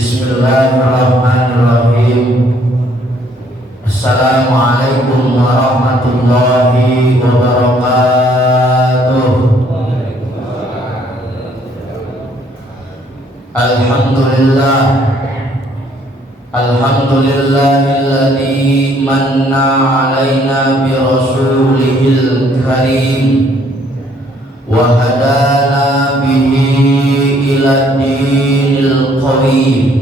Bismillahirrahmanirrahim. Assalamualaikum warahmatullahi wabarakatuh. Alhamdulillah, alhamdulillahilladzi manna alaina bi rasulihil karim wa hadana bihi ila dinil qawim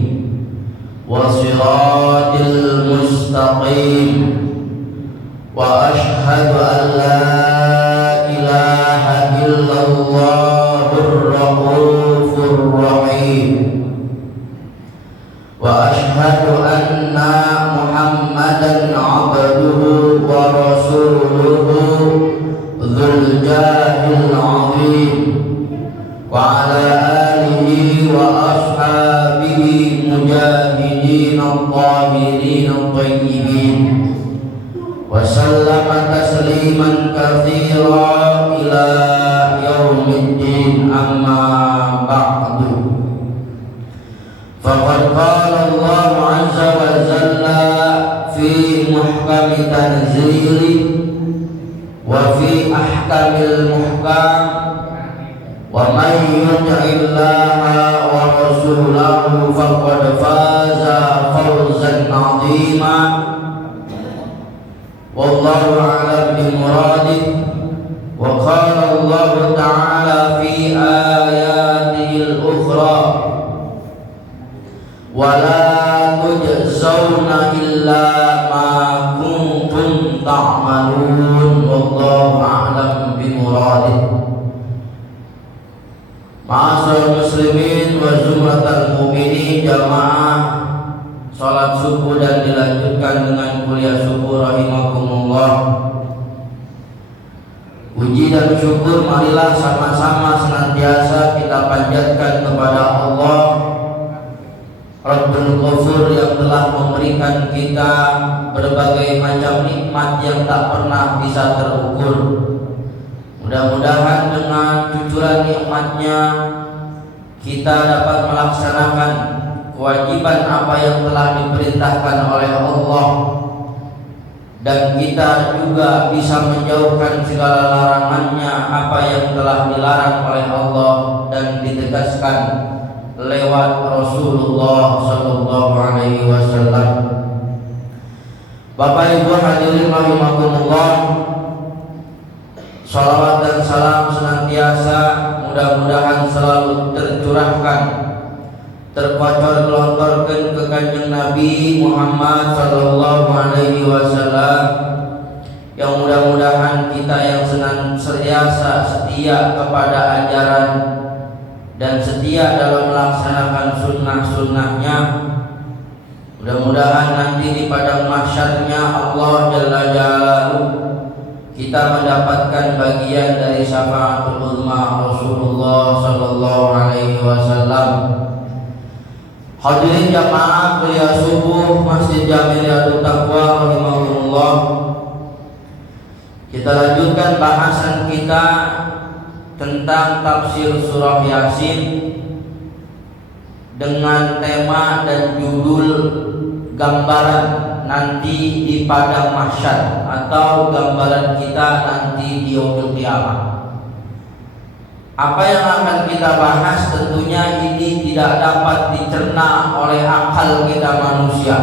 wa siratil mustaqim wa ashhadu an la ilaha illallahur raufur rahim wa ashhadu anna muhammadan abduhu wa rasuluhu dzul jahil azim wa ala alihi wa ashabihi mujahidin at-tahirin at-tayyibin wa sallama tasliman katsira ila yaumiddin amma ba'du. Faqad qala Allah 'azza wa jalla fi muhkami tanzili wa fi ahkamil muhkam wa man yuti'illaha wa rasulahu faqad faza fawzan 'azima. Wallahu a'lam bi muradih. Wa qala Allah ta'ala fi ayatil ukhra wa la tujzauna illa ma kuntum ta'malun. Wallahu a'lam bi muradih. Ma'asyiral muslimin wa zumratal mu'minin, jamaah salat subuh dan dilanjutkan dengan kuliah subuh rahimakumullah. Puji dan syukur marilah sama-sama senantiasa kita panjatkan kepada Allah Rabbul Ghafur yang telah memberikan kita berbagai macam nikmat yang tak pernah bisa terukur. Mudah-mudahan dengan cucuran nikmatnya kita dapat melaksanakan kewajiban apa yang telah diperintahkan oleh Allah, dan kita juga bisa menjauhkan segala larangannya apa yang telah dilarang oleh Allah dan ditegaskan lewat Rasulullah sallallahu alaihi wasallam. Bapak Ibu hadirin rahimakumullah, salawat dan salam senantiasa mudah-mudahan selalu tercurahkan, terkocor gelontorkan ke kanjeng Nabi Muhammad sallallahu alaihi wasallam, yang mudah-mudahan kita yang senantiasa setia kepada ajaran dan setia dalam melaksanakan sunnah-sunnahnya. Mudah-mudahan nanti di padang mahsyarnya Allah Jalla Jalaluhu kita mendapatkan bagian dari syafaatul uzma Rasulullah sallallahu alaihi wasallam. Hadirin jamaah kuliah subuh Masjid Jamiyatut Taqwa rahimahullah. Kita lanjutkan bahasan kita tentang tafsir surah Yasin dengan tema dan judul gambaran nanti di padang mahsyar atau gambaran kita nanti di yaumul qiyamah. Apa yang akan kita bahas tentunya ini tidak dapat dicerna oleh akal kita manusia,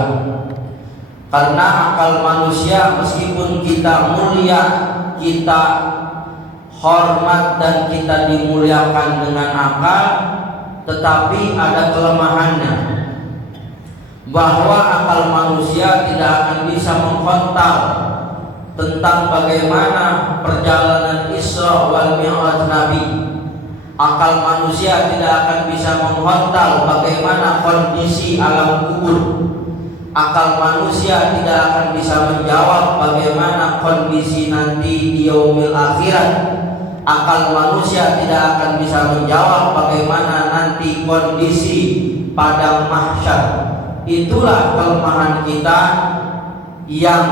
karena akal manusia meskipun kita mulia, kita hormat dan kita dimuliakan dengan akal, tetapi ada kelemahannya, bahwa akal manusia tidak akan bisa mengkontak tentang bagaimana perjalanan Isra wal Mi'raj Nabi. Akal manusia tidak akan bisa mengkontak bagaimana kondisi alam kubur. Akal manusia tidak akan bisa menjawab bagaimana kondisi nanti di yaumil akhirat. Akal manusia tidak akan bisa menjawab bagaimana nanti kondisi padang mahsyar. Itulah kelemahan kita yang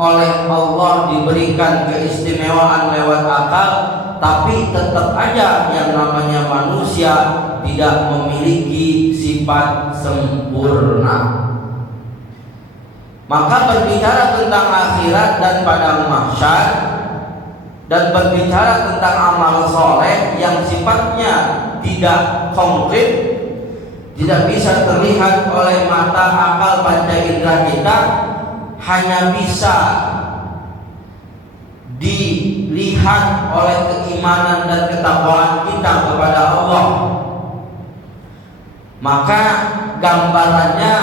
oleh Allah diberikan keistimewaan lewat akal, tapi tetap aja yang namanya manusia tidak memiliki sifat sifat sempurna. Maka berbicara tentang akhirat dan padang mahsyar dan berbicara tentang amal soleh yang sifatnya tidak konkret, tidak bisa terlihat oleh mata, akal, panca indera kita, hanya bisa dilihat oleh keimanan dan ketakwaan kita kepada Allah. Maka gambarannya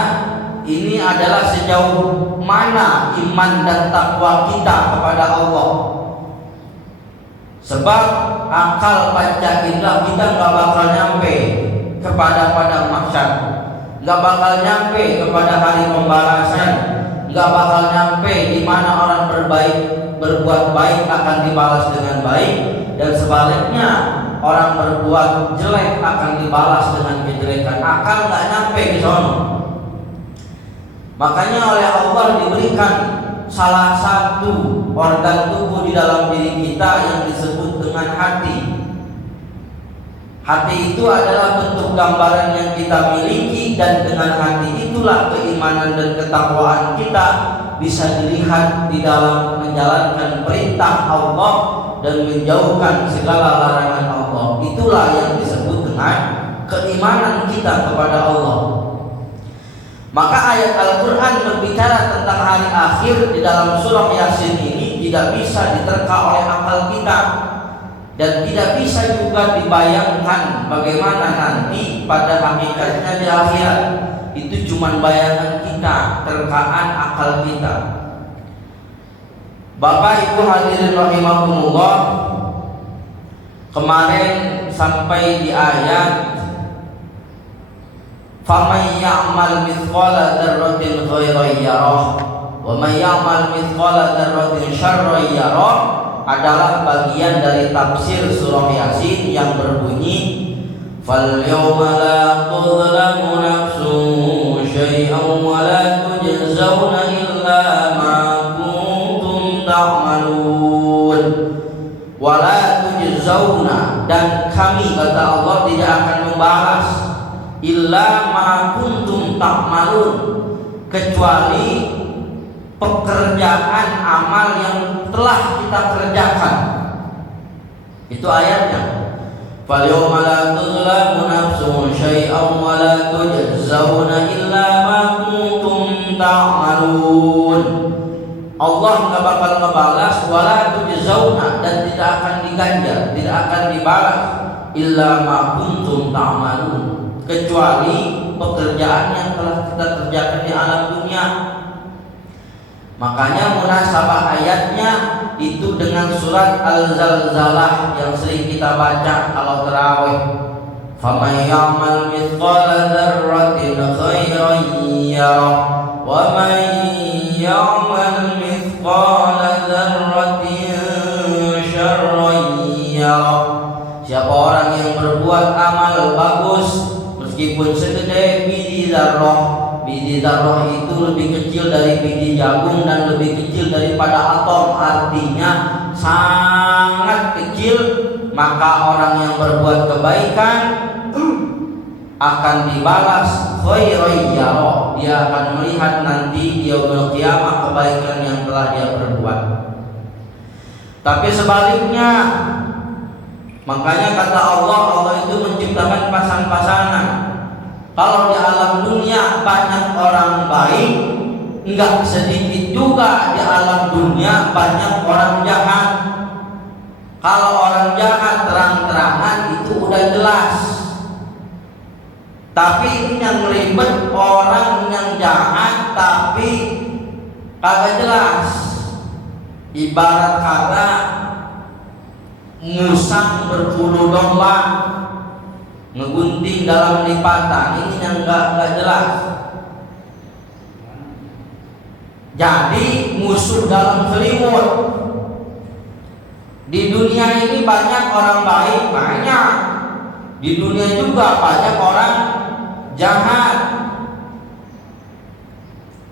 ini adalah sejauh mana iman dan takwa kita kepada Allah. Sebab akal panca indera kita nggak bakal nyampe kepada padang mahsyar, nggak bakal nyampe kepada hari pembalasan, nggak bakal nyampe di mana orang berbuat baik akan dibalas dengan baik, dan sebaliknya orang berbuat jelek akan dibalas dengan kejelekan. Akal nggak nyampe di sana. Makanya oleh Allah diberikan salah satu organ tubuh di dalam diri kita yang disebut dengan hati. Hati itu adalah bentuk gambaran yang kita miliki, dan dengan hati itulah keimanan dan ketakwaan kita bisa dilihat di dalam menjalankan perintah Allah dan menjauhkan segala larangan Allah. Itulah yang disebut dengan keimanan kita kepada Allah. Maka ayat Al-Quran berbicara tentang hari akhir di dalam surah Yasin ini tidak bisa diterka oleh akal kita, dan tidak bisa juga dibayangkan bagaimana nanti pada hakikatnya di akhirat. Itu cuma bayangan kita, terkaan akal kita. Bapak Ibu hadirin rahimakumullah, kemarin sampai di ayat faman ya'mal mithqala dzarratin khairan yarah wa man ya'mal mithqala dzarratin syarran yarah adalah bagian dari tafsir surah Yasin yang berbunyi fal yawma la tuzlamu nafsun syai'an wa la tujzauna illa ma kuntum ta'malun wa la tujzauna, dan kami, kata Allah, tidak akan membalas illa ma kuntum ta'malun, kecuali pekerjaan amal yang telah kita kerjakan. Itu ayatnya. Fal yawma la tuzlamu nafsun syai'an wa la tujzauna illa ma kuntum ta'malun. Allah enggak bakal ngebalas wala tujzauna, dan tidak akan diganjar, tidak akan dibalas illa ma kuntum ta'malun, kecuali pekerjaan yang telah kita kerjakan di alam dunia. Makanya munasabah ayatnya itu dengan surat Al-Zalzalah yang sering kita baca kalau tarawih. Faman ya'mal mithqala dzarratin khairan yarah wa man ya'mal mithqala dzarratin syarran yarah. Siapa orang yang berbuat amal bagus meskipun segede biji zarrah. Biji zarrah itu lebih kecil dari biji jagung dan lebih kecil daripada atom, artinya sangat kecil. Maka orang yang berbuat kebaikan akan dibalas khairan yarah, dia akan melihat nanti di yaumul qiyamah kebaikan yang telah dia perbuat. Tapi sebaliknya, makanya kata Allah, Allah itu menciptakan pasang-pasangan. Kalau di alam dunia banyak orang baik, enggak sedikit juga di alam dunia banyak orang jahat. Kalau orang jahat terang-terangan itu udah jelas. Tapi ini yang ribet, orang yang jahat tapi kagak jelas. Ibarat kata musang berbulu domba ngegunting dalam lipatan, ini yang enggak jelas. Jadi musuh dalam selimut. Di dunia ini banyak orang baik, banyak. Di dunia juga banyak orang jahat.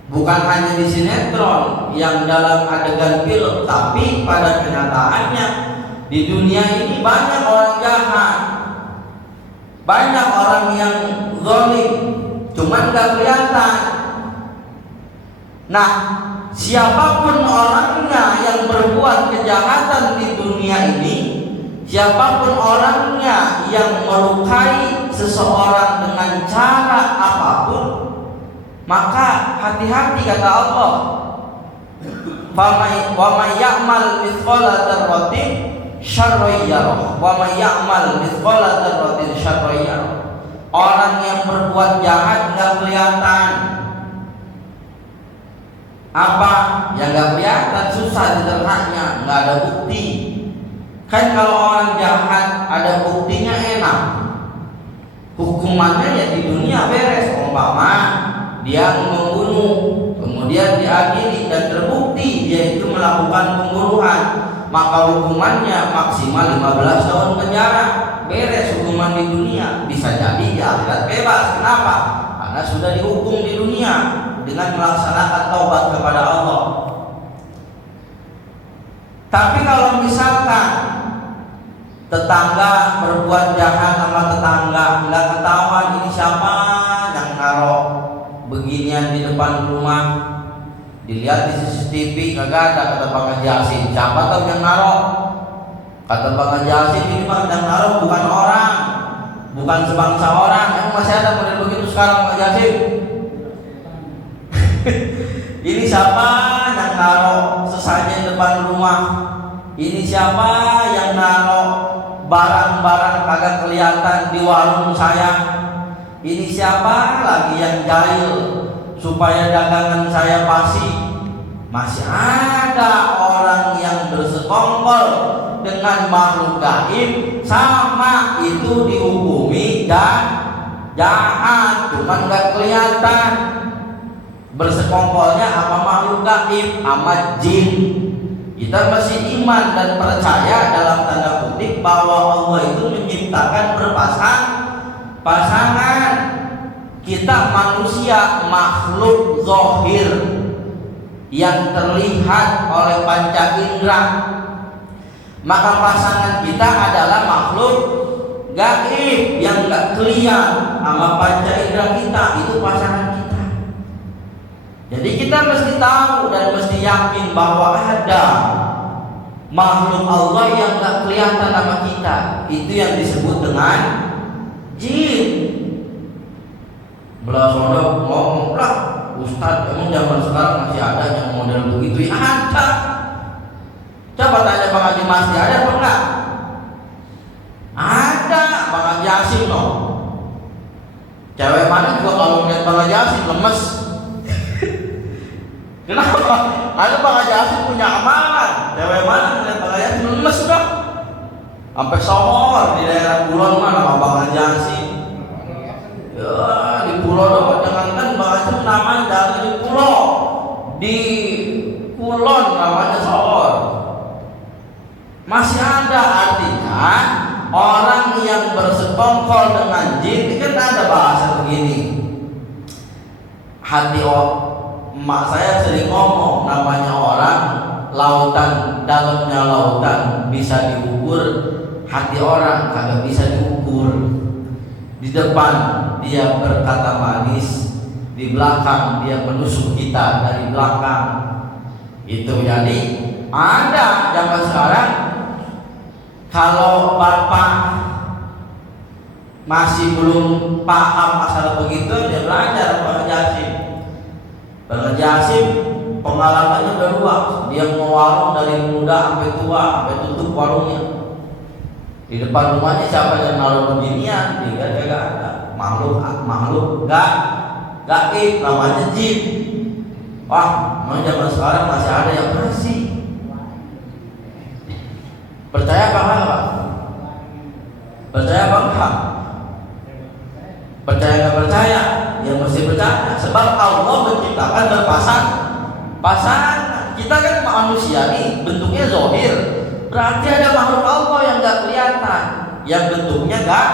Bukan hanya di sinetron yang dalam adegan film, tapi pada kenyataannya di dunia ini banyak orang jahat. Banyak orang yang zalim, nggak kelihatan. Nah, siapapun orangnya yang berbuat kejahatan di dunia ini, siapapun orangnya yang melukai seseorang dengan cara apapun, maka hati-hati kata Allah. Wa may ya'mal mithqala dzarratin syarran yarah wa may ya'mal mithqala dzarratin syarran yarah. Orang yang berbuat jahat nggak kelihatan. Apa yang nggak kelihatan susah diterkanya, nggak ada bukti. Kan kalau orang jahat ada buktinya enak, hukumannya ya di dunia beres. Umpama dia membunuh, kemudian diadili dan terbukti dia itu melakukan pembunuhan, maka hukumannya maksimal 15 tahun penjara, beres hukuman di dunia. Bisa jadi di akhirat bebas. Kenapa? Karena sudah dihukum di dunia dengan melaksanakan taubat kepada Allah. Tapi kalau misalkan tetangga berbuat jahat sama tetangga, nggak ketahuan ini siapa yang naruh beginian di depan rumah, dilihat di CCTV kagak ada, kata Pak Haji Hasim. Siapa tahu yang naruh? Kata Pak Haji Hasim, ini Pak yang naruh bukan orang, bukan sebangsa orang. Emang masih ada model begitu sekarang Pak Haji Hasim? Ini siapa yang naruh sesajen depan rumah? Ini siapa yang naruh barang-barang kagak kelihatan di warung saya? Ini siapa lagi yang jahil supaya dagangan saya pasti? Masih ada orang yang bersekongkol dengan makhluk gaib, sama itu dihukumi dan jahat, cuman nggak kelihatan. Bersekongkolnya apa makhluk gaib, sama jin. Kita masih iman dan percaya dalam tanda kutip bahwa Allah itu menciptakan pasangan. Kita manusia makhluk zahir yang terlihat oleh panca indera, maka pasangan kita adalah makhluk gaib yang nggak kelihatan sama panca indera kita, itu pasangan kita. Jadi kita mesti tahu dan mesti yakin bahwa ada makhluk Allah yang nggak kelihatan sama kita. Itu yang disebut dengan jin. Belah sono ngomong lah, Ustadz emang zaman sekarang masih ada yang model begitu? Ya ada. Coba tanya Bang Haji Masdi, ada apa enggak? Ada. Bang Haji Hasim no. Cewek mana juga kalau ngeliat Bang Haji Hasim lemes. Kenapa? Ada Bang Haji Hasim punya amalan. Cewek mana ngeliat Bang Haji Hasim lemes sudah. Sampai somor di daerah Kulon mana Bang Haji Hasim. Ya, di pulau doang, jangankan bahasa namanya dari di pulau, di Kulon namanya Sawor. Masih ada, artinya orang yang bersekongkol dengan jin. Ini kan ada bahasa begini, hati emak saya sering ngomong, namanya orang lautan, dalamnya lautan bisa diukur, hati orang kagak bisa diukur. Di depan dia berkata manis, di belakang dia menusuk kita dari belakang. Itu jadi ada zaman sekarang. Kalau bapak masih belum paham masalah begitu, dia belajar Pak Haji Hasim. Pak Haji Hasim pengalamannya udah luas. Dia mau warung dari muda sampai tua, sampai tutup warungnya. Di depan rumahnya siapa yang naruh beginian? Dia kagak ada. Makhluk gaib namanya jin. Wah, memang zaman sekarang masih ada yang masih. Percaya apa enggak? Percaya apa enggak? Percaya nggak percaya? Ya mesti percaya. Sebab Allah menciptakan pasangan. Kita kan manusia nih, bentuknya zahir. Berarti ada makhluk Allah yang nggak kelihatan, yang bentuknya nggak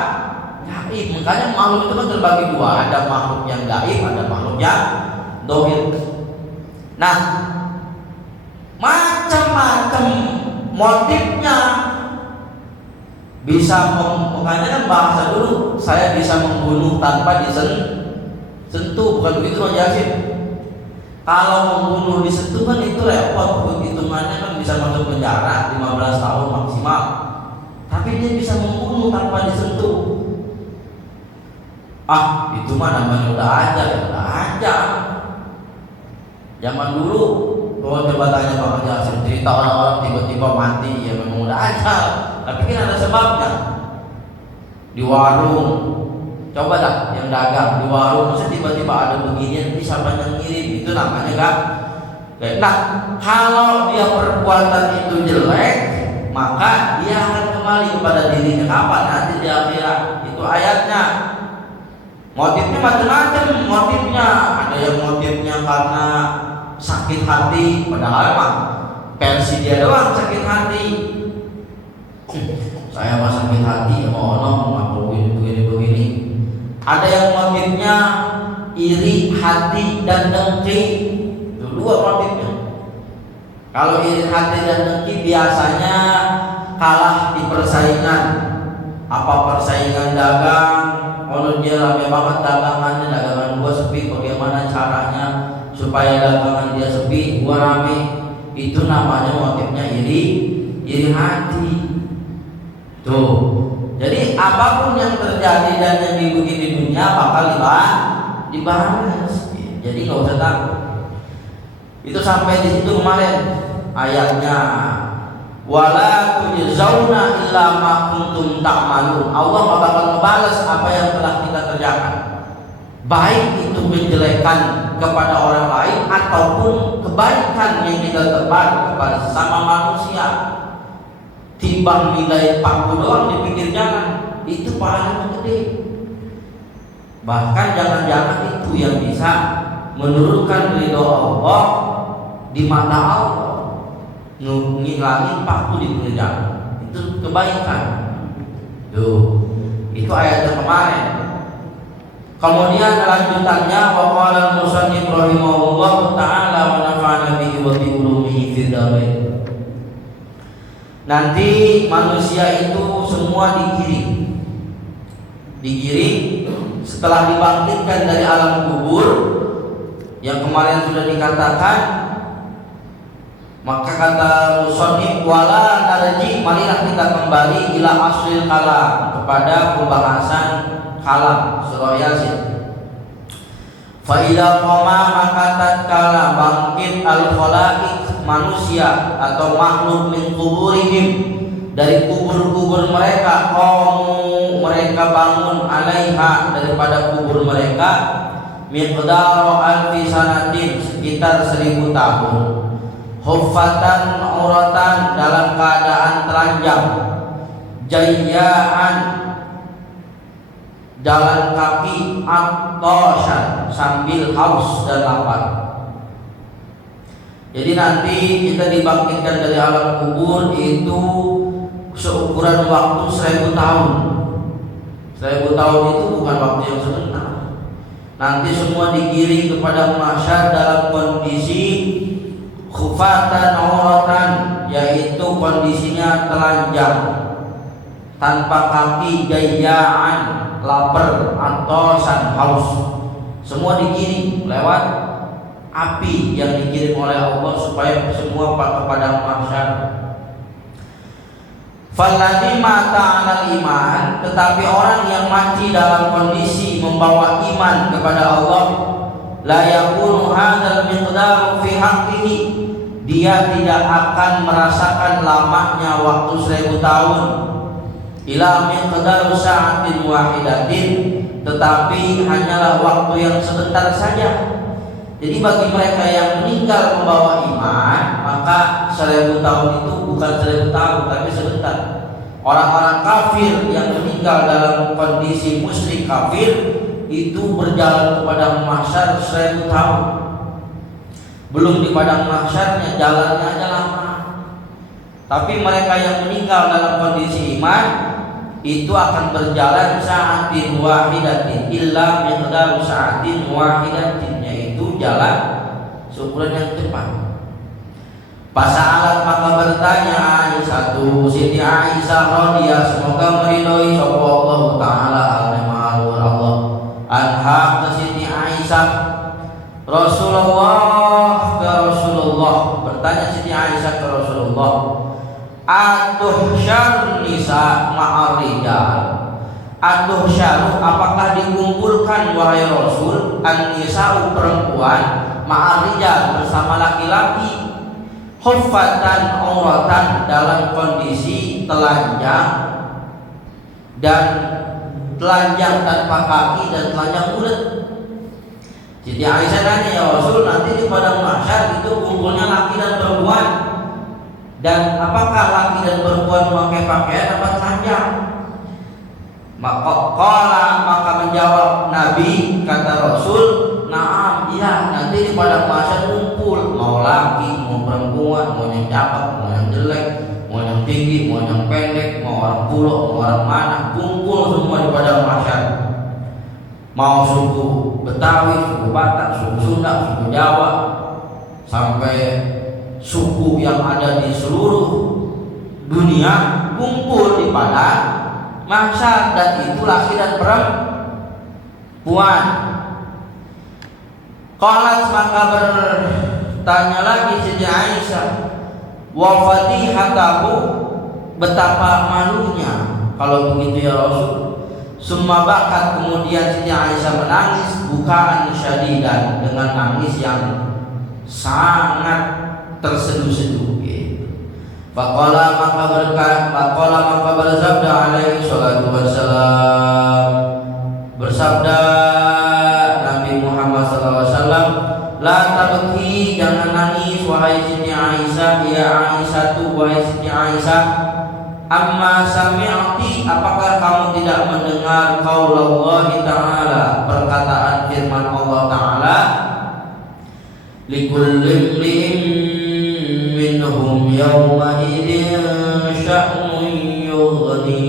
gaib. Makanya makhluk itu kan terbagi dua, ada makhluk yang gaib, ada makhluk yang zahir. Nah, macam-macam motifnya bisa makanya kan bahasa dulu, saya bisa membunuh tanpa Sentuh, bukan begitu Bang Yasin. Kalau membunuh disentuh kan itu repot, hitungannya kan bisa masuk penjara 15 tahun maksimal. Tapi dia bisa membunuh tanpa disentuh. Ah, itu mah namanya udah aja, ya udah aja. Zaman dulu, kalau coba tanya Pak Yasin, cerita orang-orang tiba-tiba mati, ya memang udah aja. Tapi kan ada sebabnya. Di warung, coba dah yang dagang di warung, masa tiba-tiba ada beginian, ini siapa yang ngirim, itu namanya kan. Nah, kalau dia perbuatan itu jelek, maka dia akan kembali kepada dirinya kapan? Nanti di akhirat. Itu ayatnya. Motifnya macam-macam. Motifnya ada yang motifnya karena sakit hati, padahal mah versi dia doang sakit hati. Saya mah sakit hati sama Allah, begini. Ada yang motifnya iri hati dan dengki. Itu dua motifnya. Kalau iri hati dan dengki biasanya kalah di persaingan. Apa persaingan dagang? Kalau dia rame banget dagangannya, dagangan gua sepi, bagaimana caranya supaya dagangan dia sepi, gua rame? Itu namanya motifnya iri hati. Tuh. Jadi apapun yang terjadi dan yang dibikin di dunia bakal dibahas. Jadi nggak usah takut. Itu sampai di situ kemarin ayatnya. Wala tujzauna illa ma kuntum ta'malun. Allah nggak bakal membalas apa yang telah kita kerjakan. Baik itu menjelekan kepada orang lain ataupun kebaikan yang kita tebar kepada sesama manusia. Timbang nilai paku doang di pinggir jalan, itu pahalanya gede. Bahkan jangan-jangan itu yang bisa menurunkan ridho Allah di mata Allah, ngilangin paku di pinggir jalan. Itu kebaikan. Tuh, itu ayat kemarin. Kemudian lanjutannya waqala al-musannif rahimahullah ta'ala wa nafa'ana bihi wa bi ulumihi fid dharain. Nanti manusia itu semua digiring setelah dibangkitkan dari alam kubur yang kemarin sudah dikatakan. Maka kata musannif wala narji, marilah kita kembali ila aslil kalam, kepada pembahasan kalam surah Yasin. Fa idza qama maka tatkala bangkit al khalaiq, manusia atau makhluk min kuburihim, dari kubur-kubur mereka, mereka bangun alaiha, daripada kubur mereka, miqdaru alfi sanatin, sekitar 1000 tahun, huffatan uratan, dalam keadaan telanjang, jayyaan, jalan kaki, atoshan, sambil haus dan lapar. Jadi nanti kita dibangkitkan dari alam kubur itu seukuran waktu 1000 tahun. 1000 tahun itu bukan waktu yang sebentar. Nanti semua digiring kepada mahsyar dalam kondisi khufatan auratan, yaitu kondisinya telanjang, tanpa kaki, jayyaan, lapar, atausan, haus. Semua digiring lewat api yang dikirim oleh Allah supaya semua kepada mahsyar. Falladzi mata 'alal iman, tetapi orang yang mati dalam kondisi membawa iman kepada Allah, la yakunu hadzal miqdar fi haqqihi, dia tidak akan merasakan lamanya waktu 1000 tahun, ila miqdar sa'atin wahidatin, tetapi hanyalah waktu yang sebentar saja. Jadi bagi mereka yang meninggal membawa iman, maka 1000 tahun itu bukan 1000 tahun, tapi sebentar. Orang-orang kafir yang meninggal dalam kondisi musyrik kafir itu berjalan kepada mahsyar 1000 tahun. Belum di padang mahsyarnya, jalannya aja lama. Tapi mereka yang meninggal dalam kondisi iman itu akan berjalan sa'atin wahidatin, illa miqdaru sa'atin wahidatin, yaitu jalan seukuran yang cepat. Pasa'alat, maka bertanya Aisyah, Siti Aisyah radhiyallahu, semoga meridhoi sapa Allah taala Allah anha, ke Siti Aisyah Aisyah, Rasulullah bertanya Siti Aisyah ke Rasulullah, atuhsyar nisa ma'ar rijal, atuhsyar apakah dikumpulkan wahai Rasul an-nisa'u perempuan ma'ar rijal bersama laki-laki, huffatan auratan dalam kondisi telanjang dan telanjang tanpa kaki dan telanjang bulat. Jadi Aisyah nanya, ya Rasul, nanti di padang mahsyar itu kumpulnya laki dan perempuan, dan apakah laki dan perempuan memakai pakaian apa telanjang? Maka menjawab Nabi, kata Rasul, naam, iya, nanti di padang mahsyar kumpul, mau laki, mau perempuan, mau yang cakep, mau yang jelek, mau yang tinggi, mau yang pendek, mau orang pulau, mau orang mana, kumpul semua di padang mahsyar. Mau suku Betawi, suku Batak, suku Sunda, suku Jawa, sampai suku yang ada di seluruh dunia kumpul di padang mahsyar, dan itu laki dan perempuan. Qalat, maka bertanya lagi Siti Aisyah, wa fatihatahu, betapa malunya kalau begitu ya Rasul. Summa bakat, kemudian Siti Aisyah menangis bukaan syadidan, dengan nangis yang sangat terseduh-seduh gitu. Faqala, maka bersabda alaihi salatu wassalam, bersabda Nabi Muhammad sallallahu alaihi wasallam, la tabki, jangan nangis wahai Siti Aisyah, ya Aisyah tu, wahai Siti Aisyah, amma sami'ti, apakah kamu tidak mendengar qaulullah ta'ala, perkataan firman Allah ta'ala, likulli imri'in minhum yawma idzin sya'nun yughni.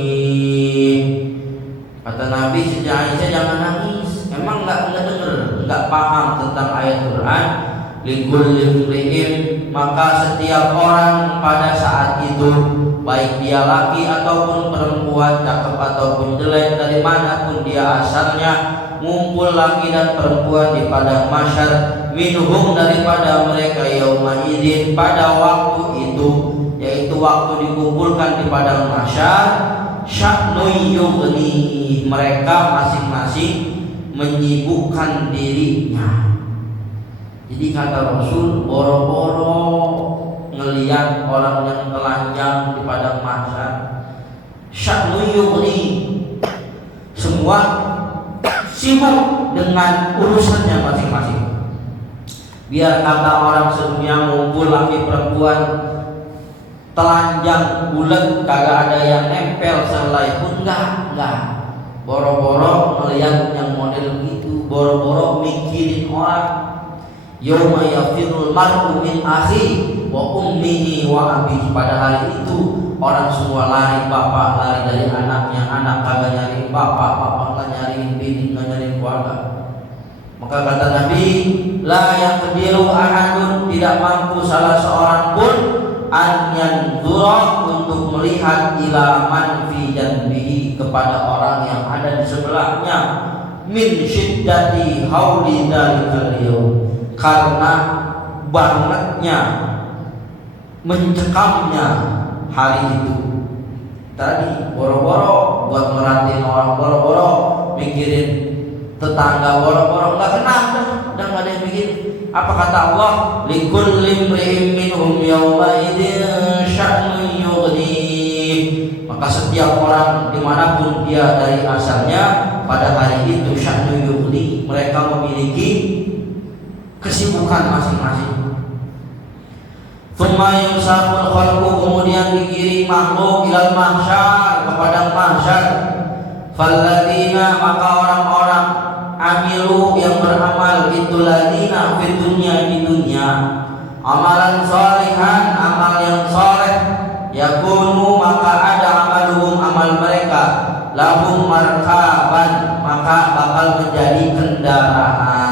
Kata Nabi, Siti Aisyah jangan nangis. Memang enggak dengar, enggak paham tentang ayat Quran. Likulli imri'in, maka setiap orang pada saat itu, baik dia laki ataupun perempuan, cakep ataupun jelek, dari manapun dia asalnya, ngumpul laki dan perempuan di padang mahsyar, minhum, daripada mereka, yauma idzin, pada waktu itu, yaitu waktu dikumpulkan di padang mahsyar, sya'nun yughni, mereka masing-masing menyibukkan dirinya. Jadi kata Rasul, boro-boro ngelihat orang yang telanjang di padang mahsyar, sya'nun yughni, semua sibuk dengan urusannya masing-masing. Biar kata orang sedunia ngumpul laki perempuan telanjang bulat, kagak ada yang nempel selai pun, enggak. Boro-boro ngelihat yang model gitu, boro-boro mikirin orang. Yauma yafirul mar'u min akhi wa ummihi wa abihi, pada hari itu orang semua lari, bapak lari dari anaknya, anak kagak nyariin bapak, bapak nggak nyariin bini, nggak nyariin keluarga. Maka kata Nabi, la yaqdiru ahadun, tidak mampu salah seorang pun, an yanzura, untuk melihat, ila man fi janbihi, kepada orang yang ada di sebelahnya, min syiddati hauli dzalikal yaum, karena bangetnya, mencekamnya hari itu. Tadi boro-boro buat merhatiin orang, boro-boro mikirin tetangga, boro-boro nggak kenal, udah nggak ada yang mikirin. Apa kata Allah? Likulli imri'in minhum yawma idzin sya'nun yughni, maka setiap orang dimanapun dia dari asalnya, pada hari itu sya'nun yughni, mereka memiliki kesibukan masing-masing. Tsumma yusaful khalqu, kemudian digiring makhluk ilal mahsyar, kepada mahsyar. Falladzina, maka orang-orang, amilu, yang beramal, itu ladina fi dunya, di dunya, amalan sholihan, amal yang soleh, yakunu, maka ada amaluhum, amal mereka, lahum markaban, maka bakal menjadi kendaraan.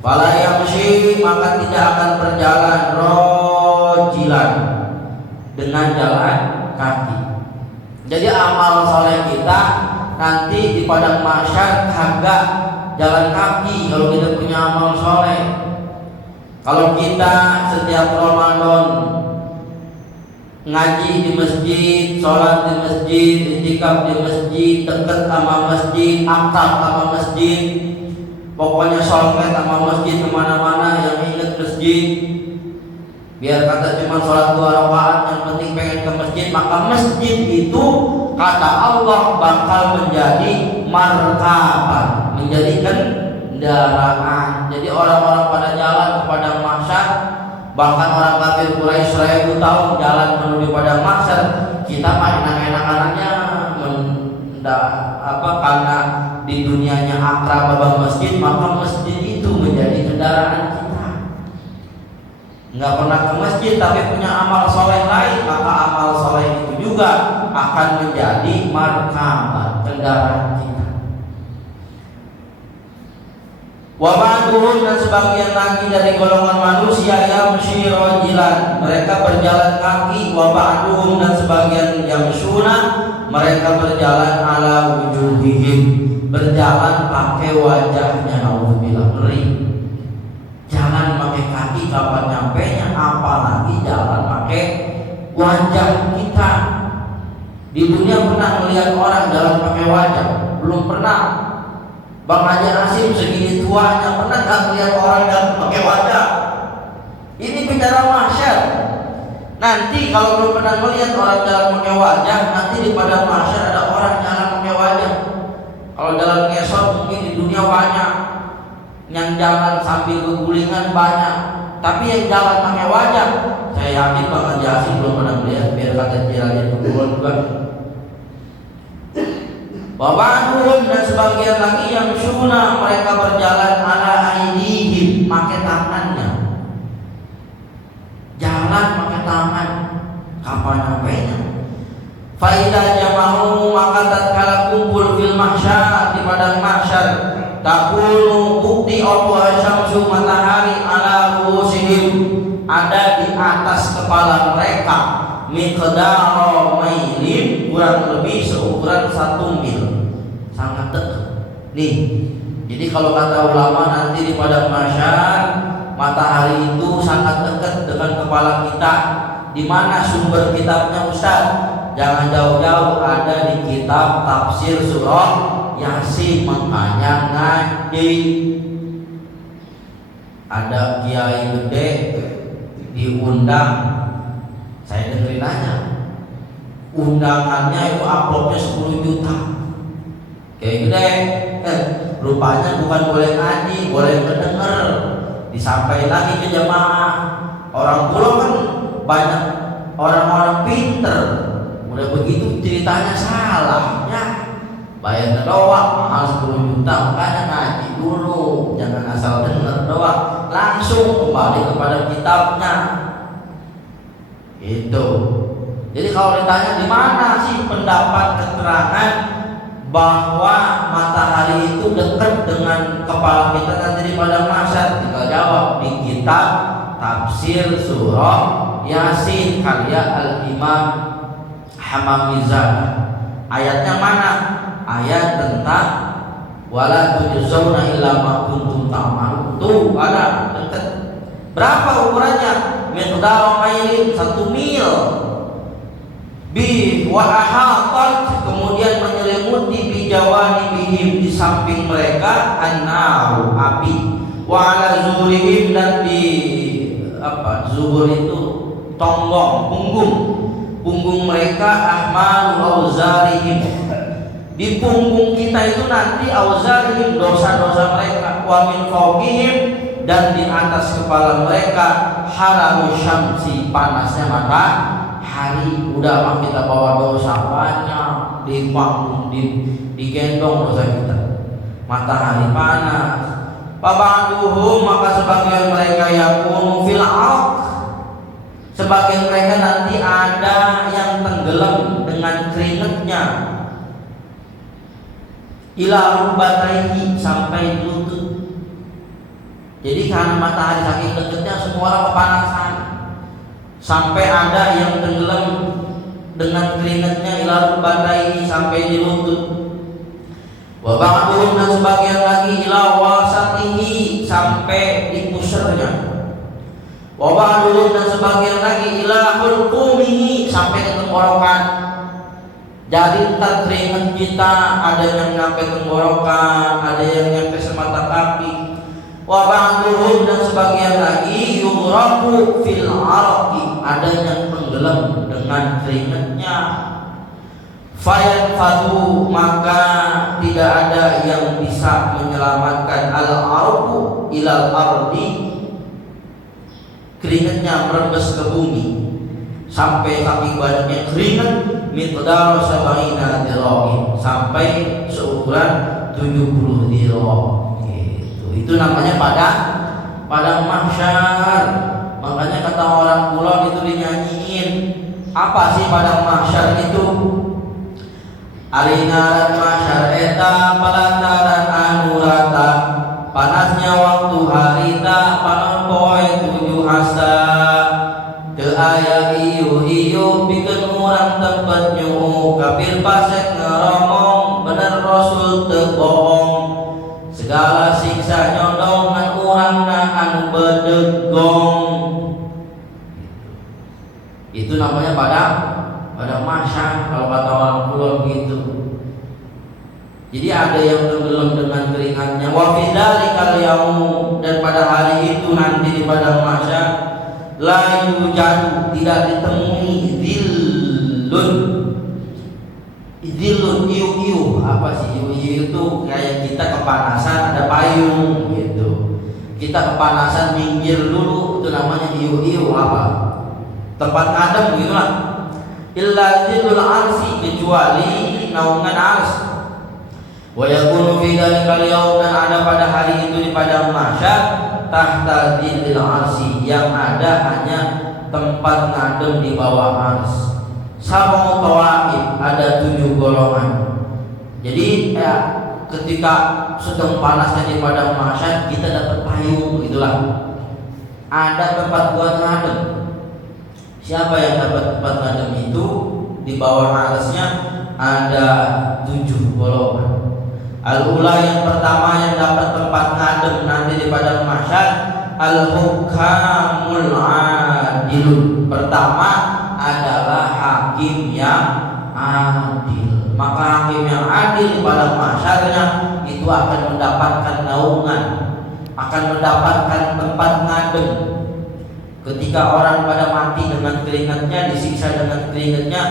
Fala yamshi, maka tidak akan berjalan, rojilan, dengan jalan kaki. Jadi amal soleh kita nanti di padang mahsyar kagak jalan kaki kalau kita punya amal soleh. Kalau kita setiap Ramadan ngaji di masjid, sholat di masjid, itikaf di masjid, dekat sama masjid, akrab sama masjid, pokoknya sholat sama masjid kemana-mana, yang ingat masjid. Biar kata cuma sholat 2 rakaat, yang penting pengen ke masjid, maka masjid itu kata Allah bakal menjadi markaban, menjadi kendaraan. Jadi orang-orang pada jalan ke padang mahsyar, bahkan orang kafir Quraisy 1000 tahun jalan menuju padang mahsyar, kita mah enak-enakannya karena di dunianya akrab sama masjid, maka masjid itu menjadi kendaraan kita. Nggak pernah ke masjid tapi punya amal soleh lain, maka amal soleh itu juga akan menjadi markabat, kendaraan kita. Wa ba'duhum, dan sebagian lagi dari golongan manusia yamshi rajilan, mereka berjalan kaki. Wa ba'duhum, dan sebagian yamshuna, mereka berjalan ala wujuhihim, berjalan pakai wajahnya. Nauzubillah, ngeri. Jalan pakai kaki kapan nyampenya, apalagi jalan pakai wajah kita. Di dunia pernah melihat orang jalan pakai wajah? Belum pernah. Bang Haji Asim segini tuanya pernah nggak melihat orang jalan pakai wajah? Ini bicara mahsyar. Nanti kalau belum pernah melihat orang jalan pakai wajah, nanti di padang mahsyar ada orang jalan pakai wajah. Kalau jalan ngesot mungkin di dunia banyak, yang jalan sambil kegulingan banyak, tapi yang jalan pakai wajah, saya yakin Bang Haji Asim belum pernah melihat. Biar kata Jirajat kebetulan juga. Waba'duhum, dan sebagian lagi yang syuna, mereka berjalan ala aidihim, pakai tangannya. Jalan pakai tangan, kapan nyampainya? Faidah jama'u, maka tatkala kumpul fil mahsyar, di padang mahsyar, takunu bukti Allah syamsu, matahari ala ruhusihim, ada di atas kepala mereka, miqdara mailin, kurang lebih seukuran 1 mil, sangat dekat. Nih, jadi kalau kata ulama nanti di padang mahsyar, matahari itu sangat dekat dengan kepala kita. Di mana sumber kitabnya Ustaz? Jangan jauh-jauh, ada di kitab tafsir surah Yasin, makanya ngaji. Ada kiai gede diundang, saya dengerin aja. Undangannya itu uploadnya 10 juta. Kayak gede, rupanya bukan boleh ngaji, boleh mendengar. Disampaikan lagi ke jemaah. Orang pulau kan banyak orang-orang pinter. Udah begitu ceritanya salah, ya. Bayar doang mahal 10 juta, makanya ngaji dulu, jangan asal dengar doang. Langsung kembali kepada kitabnya. Itu. Jadi kalau ditanya di mana sih pendapat keterangan bahwa matahari itu dekat dengan kepala kita nanti di padang mahsyar, tinggal jawab di kitab tafsir surah Yasin karya Al-Imam Hamamizah. Ayatnya mana? Ayat tentang wala tujzauna illa ma kuntum ta'malun. Tuh ada dekat. Berapa ukurannya? Miqdar mailin, 1 mil. Bi wa ahatat, kemudian menyelimuti bi jawanibihim, di samping mereka an-nar, api. Wa ala zuhurihim, dan di zuhur itu tonggong, punggung mereka ahmalu auzarihim, di punggung kita itu nanti auzarihim, dosa-dosa mereka. Wa min fawqihim, dan di atas kepala mereka haramu syamsi, panasnya matahari. Udah mah kita bawa dosa banyak, digendong dosa kita, matahari panas. Fabaduhum, maka sebagian mereka yakunu fil arq, sebagian mereka nanti ada yang tenggelam dengan keringatnya, ila rubataihi, sampai lutut. Jadi karena matahari saking dekatnya, semua orang kepanasan. Sampai ada yang tenggelam dengan keringatnya ila rubataihi, sampai di lutut. Wa ba'duhum dan sebagian lagi ila wasatihi sampai di pusarnya. Wa ba'duhum dan sebagian lagi ila hulqumihi sampai ke tenggorokan. Jadi entar keringat kita ada yang nyampe tenggorokan, ada yang nyampe semata kaki. Wa ba'duhum dan sebagian lagi yughraqu fil araqi, ada yang tenggelam dengan keringatnya. Fayanfadu, maka tidak ada yang bisa menyelamatkan al-arqu ilal ardi, keringatnya merembes ke bumi sampai saking banyaknya keringat, miqdar sabaina dirham, sampai seukuran 70 dirham gitu. Itu namanya padang mahsyar. Makanya kata orang Kulon itu dinyanyiin, apa sih padang mahsyar itu? Arinaran mahsyar eta palantaran anu rata, panasnya waktu harita panon poe 7 hasta. Teu aya ieu-ieu pikeun urang tempat nyuuk, kapir pasek ngeromong bener Rasul teu bohong. Segala siksa nyondong ngan urangna anu bedegong. Itu namanya padang mahsyar kalau kata orang Kulon gitu. Jadi ada yang tenggelam dengan keringatnya. Wa fi dzalikal yaum, dan pada hari itu nanti di padang mahsyar la yujadu, tidak ditemui zillun iu-iu. Apa sih iu-iu itu? Kayak kita kepanasan ada payung gitu. Kita kepanasan minggir dulu, itu namanya iu-iu. Apa? Tempat adem gitu lah. Illa zillul arsi, kecuali naungan ars. Wa yakunu fi dzalikal yaum, dan ada pada hari itu di padang mahsyar tahta zillil arsi, yang ada hanya tempat ngadem di bawah ars. Sab'u tawaib, ada 7 golongan. Jadi ketika sedang panasnya di padang mahsyar kita dapat payung gitulah. Ada tempat buat ngadem. Siapa yang dapat tempat ngadem itu? Di bawah arsnya ada 7 golongan. Al-ula, yang pertama yang dapat tempat ngadem nanti di padang mahsyar, al-hukamul adilun. Pertama adalah hakim yang adil. Maka hakim yang adil di padang mahsyarnya itu akan mendapatkan naungan, akan mendapatkan tempat ngadem. Ketika orang pada mati dengan keringatnya, disiksa dengan keringatnya,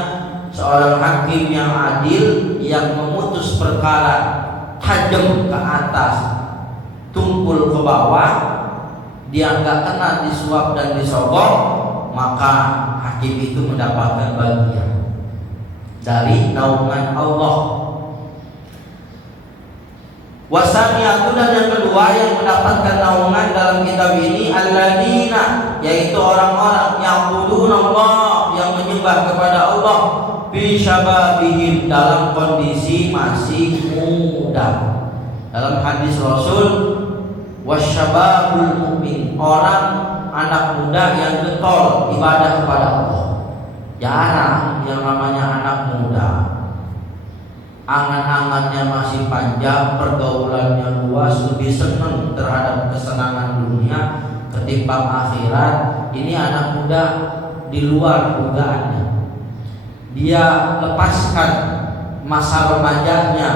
seorang hakim yang adil yang memutus perkara tajam ke atas, tumpul ke bawah, dia nggak kena disuap dan disogok, maka hakim itu mendapatkan bagian dari naungan Allah. Wasaniyatu, dan yang kedua yang mendapatkan naungan dalam kitab ini, alladzina, yaitu orang-orang yang Allah, yang menyembah kepada Allah, bi syababihim, dalam kondisi masih muda. Dalam hadis Rasul, wasyababul mu'min, orang anak muda yang getol ibadah kepada Allah. Jarang yang namanya anak muda, angan-angannya masih panjang, pergaulannya luas, lebih senang terhadap kesenangan dunia ketimbang akhirat. Ini anak muda di luar dugaannya. Dia lepaskan masa remajanya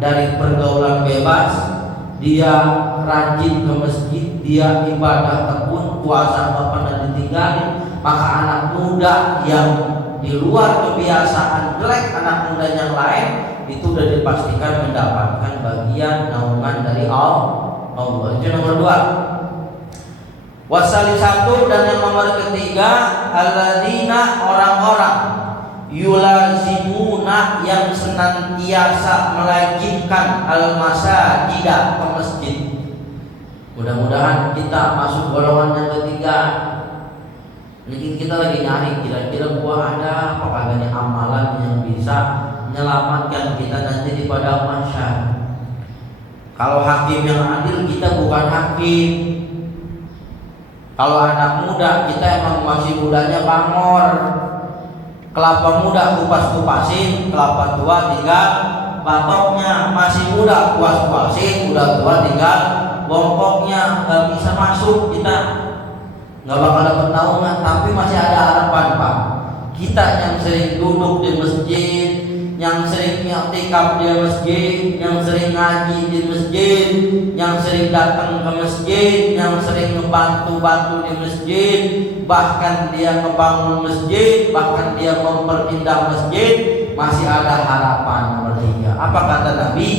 dari pergaulan bebas, dia rajin ke masjid, dia ibadah tekun, puasa tak pernah ditinggalin. Maka anak muda yang di luar kebiasaan jelek anak muda yang lain itu sudah dipastikan mendapatkan bagian naungan dari Allah. Itu nomor 2. Wasali 1, dan yang nomor ketiga, alladzina, orang-orang yulazimuna, yang senantiasa melazimkan al-masajida, ke masjid. Mudah-mudahan kita masuk golongan yang ketiga. Mungkin kita lagi nyari kira-kira ada apa kagaknya amalan yang bisa menyelamatkan kita nanti di padang mahsyar. Kalau hakim yang adil, kita bukan hakim. Kalau anak muda, kita emang masih mudanya bangor. Kelapa muda kupas-kupasin, kelapa tua tinggal batoknya masih muda, puas-puasin, udah tua tinggal bongkoknya, nggak bisa masuk, kita nggak bakal dapat naungan. Tapi masih ada harapan Pak. Kita yang sering duduk di masjid, yang sering i'tikaf di masjid, yang sering ngaji di masjid, yang sering datang ke masjid, yang sering membantu-bantu di masjid, bahkan dia ngebangun masjid, bahkan dia memperindah masjid, masih ada harapan. Nomor 3, apa kata Nabi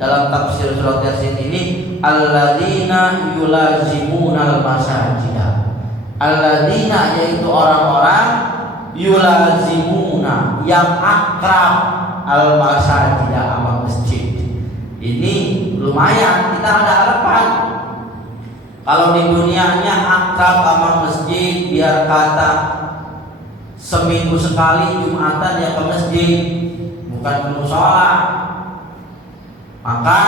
dalam tafsir surat Yasin ini? Alladzina yulazimunal masajida. Alladzina yaitu orang-orang yulazimuna yang akrab al masajida sama masjid. Ini lumayan, kita ada harapan. Kalau di dunianya akrab sama masjid, biar kata seminggu sekali Jumatan ya ke masjid, bukan ke mushola, maka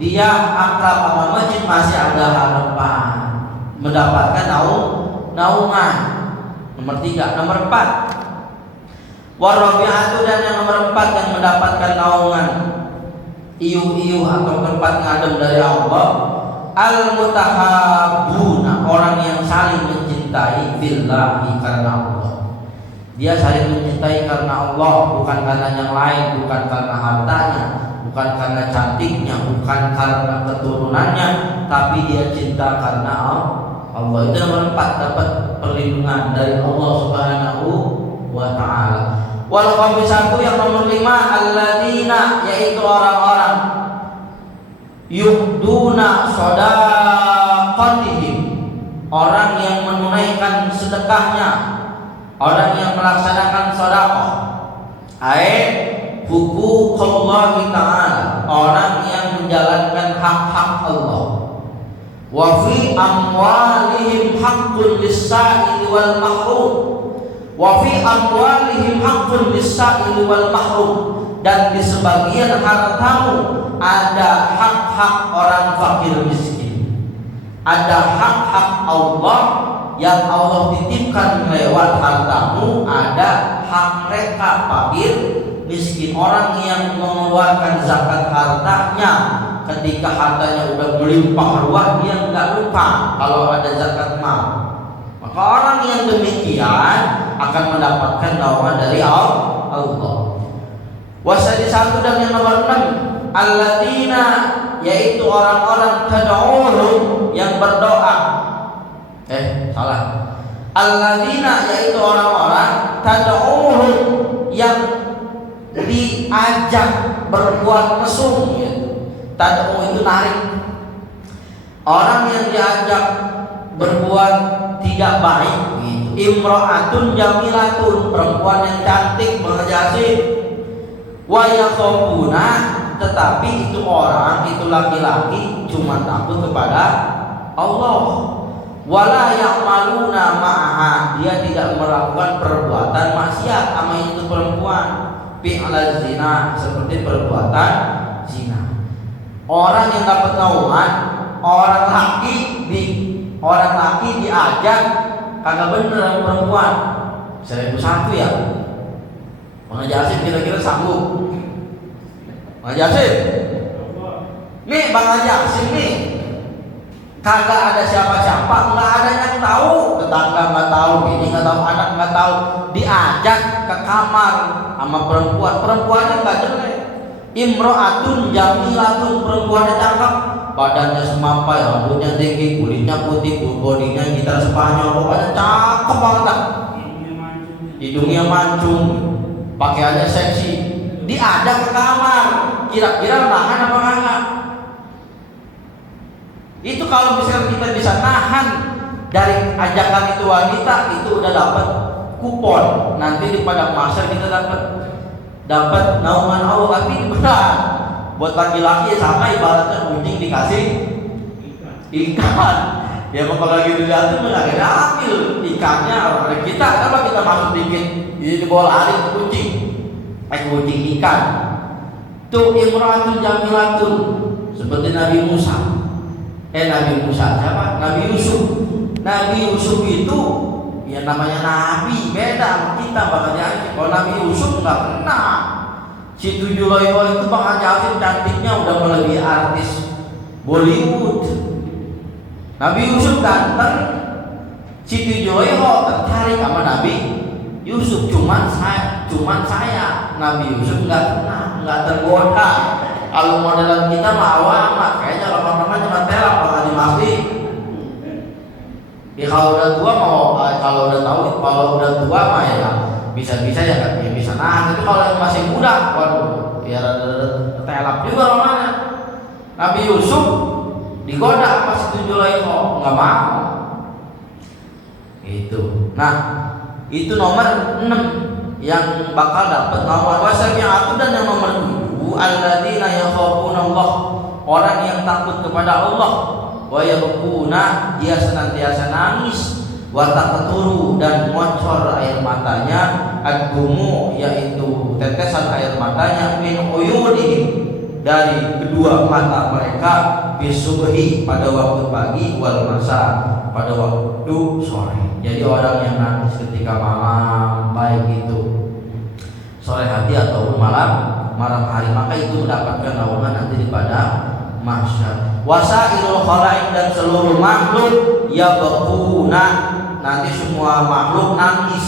dia akrab sama masjid, masih ada harapan mendapatkan naungan. Nomor 3, nomor 4, warabi'atu, dan yang nomor 4 yang mendapatkan naungan, iuh-iuh atau tempat ngadem dari Allah, al-mutahabuna, orang yang saling mencintai billahi, karena Allah. Dia saling mencintai karena Allah, bukan karena yang lain, bukan karena hartanya, bukan karena cantiknya, bukan karena keturunannya, tapi dia cinta karena Allah. Itu nomor 4, dapat perlindungan dari Allah Subhanahu wa ta'ala. Wal khamisatu, yang nomor 5, alladzina, yaitu orang-orang yu'duna shadaqatihim, orang yang menunaikan sedekahnya, orang yang melaksanakan sedekah, huququllah ta'ala, orang yang menjalankan hak-hak Allah. Wa fi amwalihim haqqun lis-sa'ili wal mahrum. Wa fi amwalihim haqqun lis-sa'ili wal mahrum, dan di sebagian hartamu ada hak-hak orang fakir miskin. Ada hak-hak Allah yang Allah titipkan lewat hartamu, ada hak mereka fakir miskin. Orang yang mengeluarkan zakat hartanya, ketika hartanya udah melimpah ruah, dia nggak lupa kalau ada zakat mal. Maka orang yang demikian akan mendapatkan naungan dari Allah. Wasadisatu, dan yang nomor 6, alladzina, yaitu orang-orang tad'uhum, yang berdoa. Salah. Alladzina, yaitu orang-orang tad'uhum, yang diajak berbuat mesum. Tad'u itu narik. Orang yang diajak berbuat tidak baik, imra'atun jamilatun, perempuan yang cantik mengajasi, wa yakhafuna, tetapi itu orang, itu laki-laki cuma takut kepada Allah. Wala ya'maluna ma'aha, dia tidak melakukan perbuatan maksiat sama itu perempuan, fi'laz zina, seperti perbuatan zina. Orang yang dapat naungan, orang laki diajak kagak bener perempuan. 1.001 ya. Bang Haji kira-kira sanggup? Bang Haji, nih Bang Haji nih, kagak ada siapa-siapa, nggak ada yang tahu, tetangga nggak tahu, bini nggak tahu, anak nggak tahu, diajak ke kamar sama perempuannya nggak jelek. Imro'atun jamilatun, perempuannya cakep, badannya semampai, rambutnya tinggi, kulitnya putih, bodinya gitar Spanyol, pokoknya cakep banget. Hidungnya mancung, pakaiannya seksi, diajak ke kamar, kira-kira nahan apa enggak? Itu kalau misalkan kita bisa nahan dari ajakan itu wanita, itu udah dapat kupon. Nanti di padang mahsyar kita dapat naungan Allah. Tapi benar, buat laki-laki sama ibaratnya kucing dikasih ikan. Ya kalau lagi dilihat tuh nggak ada ambil ikannya oleh kita, apa kita masuk dikit, jadi dibawa lari ke kucing, kucing ikan. Tuh imra'atun jamilatun, seperti Nabi Musa. Nabi Musa siapa? Nabi Yusuf. Nabi Yusuf itu ya namanya Nabi, beda sama kita bakal jadi. Kalau Nabi Yusuf nggak pernah Si Tujuloyo itu Bang Haji Hasim cantiknya udah melebihi artis Bollywood. Nabi Yusuf ganteng, si Tujuloyo tertarik sama Nabi Yusuf. Cuman saya Nabi Yusuf nggak tergoda. Kalau modelan kita mah awam, kayaknya lama-lama cuma terap kalau dimasti. Ya kalau udah tua kalau udah tahu, kalau udah tua mah ya bisa-bisa ya kan, ya bisa. Nah, tapi kalau yang masih muda, waduh, ya telap juga namanya. Nabi Yusuf digoda pas Tujuloyo nggak mau. Itu. Nah, itu nomor 6 yang bakal dapat nomor wasab yang aku, dan yang nomor 7 alladzina yakhafuna Allah, orang yang takut kepada Allah, wa yabkuna, dia senantiasa nangis, wa taqturu, dan ngocor air matanya, ad-dumu, yaitu tetesan air matanya, min uyunihim, dari kedua mata mereka, bisubhi, pada waktu pagi, wal masa, pada waktu sore. Jadi orang yang nangis ketika malam, baik itu sore hari atau malam hari, maka itu mendapatkan naungan nanti di pada mahsyar. Wasailul khalaik, dan seluruh makhluk yabquna, nanti semua makhluk nangis.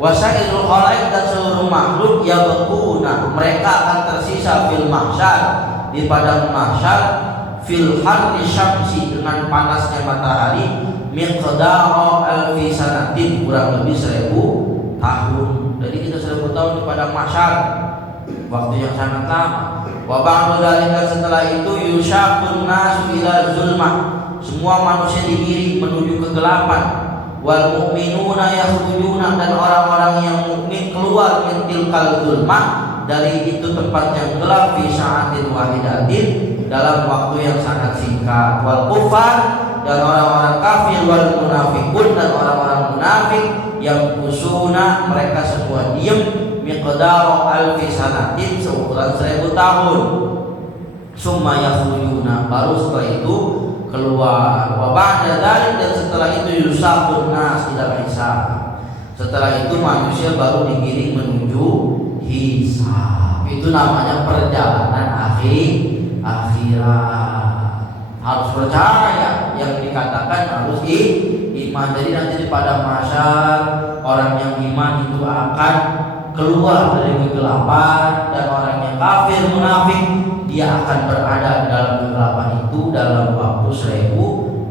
Wasailul khalaik, dan seluruh makhluk yabquna, mereka akan tersisa fil mahsyar, di padang mahsyar, fil harri syamsi, dengan panasnya matahari, miqdara alfi sanatin, kurang lebih 1000 tahun. Jadi kita 1000 tahun di padang mahsyar, waktu yang sangat lama. Wa ba'du dzalika, setelah itu yusyaqun nasu ila zulmah, semua manusia digiring menuju kegelapan. Wal mu'minuna yakhrujuna, dan orang-orang yang mukmin keluar min tilkal zulmah, dari itu tempat yang gelap, fi sa'atin wahidatin, dalam waktu yang sangat singkat. Wal kufar, dan orang-orang kafir, wal munafiqun, dan orang-orang munafik, yang kusuna, mereka semua diam, miqdar alfi sanatin, seukuran 1000 tahun. Summa yakhrujuna, baru setelah itu keluar. Wa ba'da dzalik, dan setelah itu yusaqun nas ila hisab, setelah itu manusia baru digiring menuju hisab. Itu namanya perjalanan akhirat. Harus percaya yang dikatakan, harus iman. Jadi nanti di padang mahsyar, orang yang iman itu akan keluar dari kegelapan, dan orang yang kafir munafik, dia akan berada dalam kegelapan itu dalam waktu 1000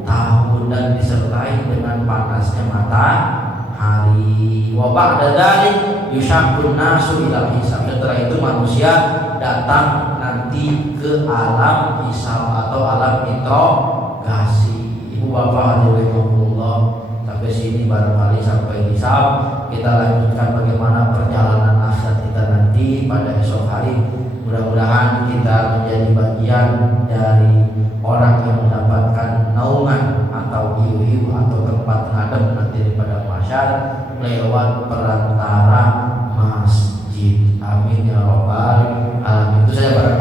tahun, dan disertai dengan panasnya matahari. Wa ba'da dzalik yushaqqun nasu ila hisab, setelah itu manusia datang nanti ke alam hisab atau alam interogasi. Ibu bapak rahimahullah, sampai sini barangkali sampai hisab. Kita lanjutkan bagaimana perjalanan akhirat kita nanti pada esok hari. Mudah-mudahan kita menjadi bagian dari orang yang mendapatkan naungan atau hiu-hiu atau tempat ngadem nanti di padang mahsyar lewat perantara masjid. Amin ya rabbal alamin. Itu saja.